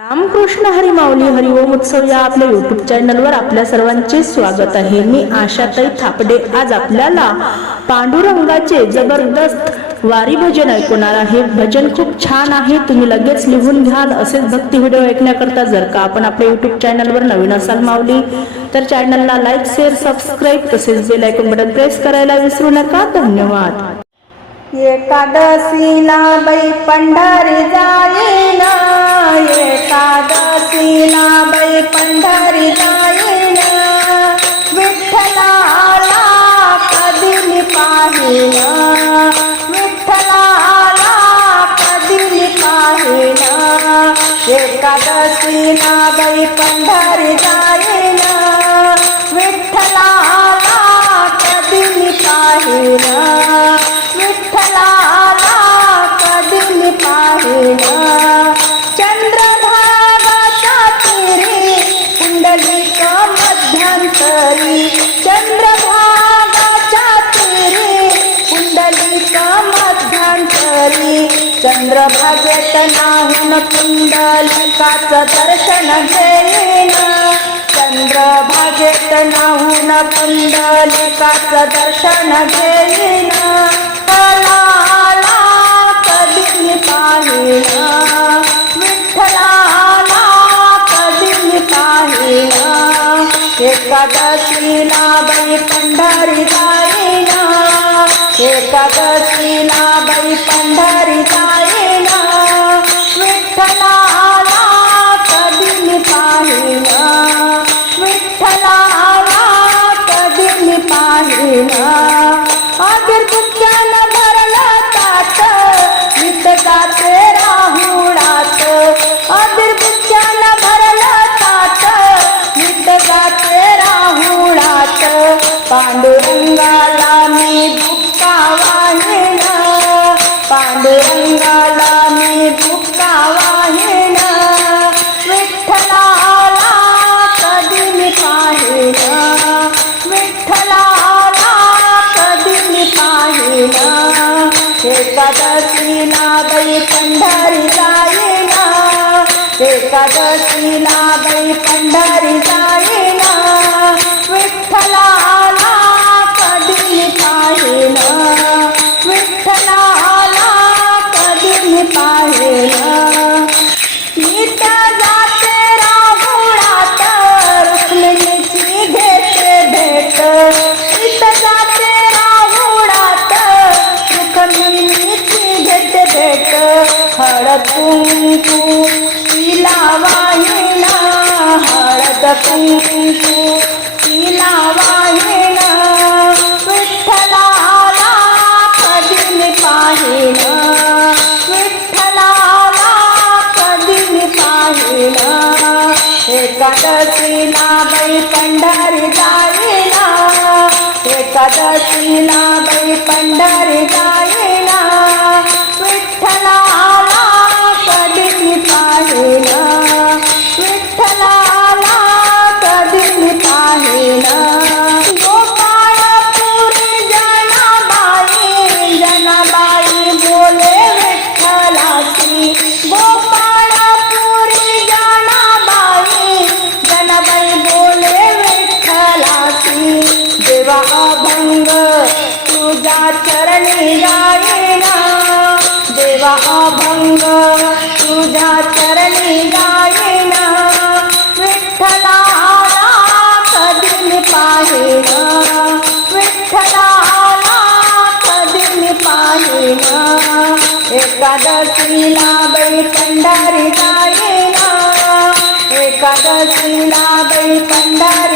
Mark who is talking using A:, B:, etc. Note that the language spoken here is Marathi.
A: रामकृष्ण हरी माऊली हरिओम उत्सव या आपल्या युट्यूब चॅनलवर आपल्या सर्वांचे स्वागत आहे. मी आशाताई थापडे. आज आपल्याला पांडुरंगाचे जबरदस्त वारी भजन ऐकवणार आहे. भजन खूप छान आहे. तुम्ही लगेच लिहून घ्याल. असेच भक्ती व्हिडिओ ऐकण्याकरता जर का आपण आपल्या युट्यूब चॅनलवर नवीन असाल माऊली तर चॅनलला लाईक शेअर सबस्क्राईब तसेच बेल आयकॉन बटन प्रेस करायला विसरू नका. धन्यवाद.
B: एकादशीला बाई पंढरी जाईना एकादशीला बाई पंढरी जाईना. विठ्ठलाला कधी मी पाहिना विठ्ठलाला कधी मी पाहिना. एकादशीला बाई पंढरी जाईना. चंद्र चंद्रभागेत नाहून कुंडलिकाचं दर्शन घेईन. चंद्रभागेत नाहून कुंडलिकाचं दर्शन घेईन. आला कधी मी पाहिना. विठ्ठलाला कधी मी पाहिना. एकादशीला बाई पंढरी जाईना. एकादशीला बाई पंढरी जाईना विठ्ठलाला कधी मी पाहिना विठ्ठलाला कधी मी पाहिना. आदिर कुठल्या पांडुरंगाला मी दुःखा वाहिन विठ्ठलाला कधी मी पाहिना. विठ्ठलाला कधी मी पाहिना. एकादशीला बाई पंढरी जाईना एकादशीला बाई पंढरी जाईना कुंकू तिला वाहिना विठ्ठलाला कधी मी विठ्ठलाला कधी मी एकादशीला बाई पंढरी जाईला एकादशीला बाई पंढरी जाईला तुझ्या चरणी गायना. देवा अभंग तुझ्या चरणी गाईना विठ्ठलाला कधी मी पाहिना. विठ्ठलाला कधी पाहिना. एकादशीला बाई पंढरी गायना. एकादशीला बाई पंढरी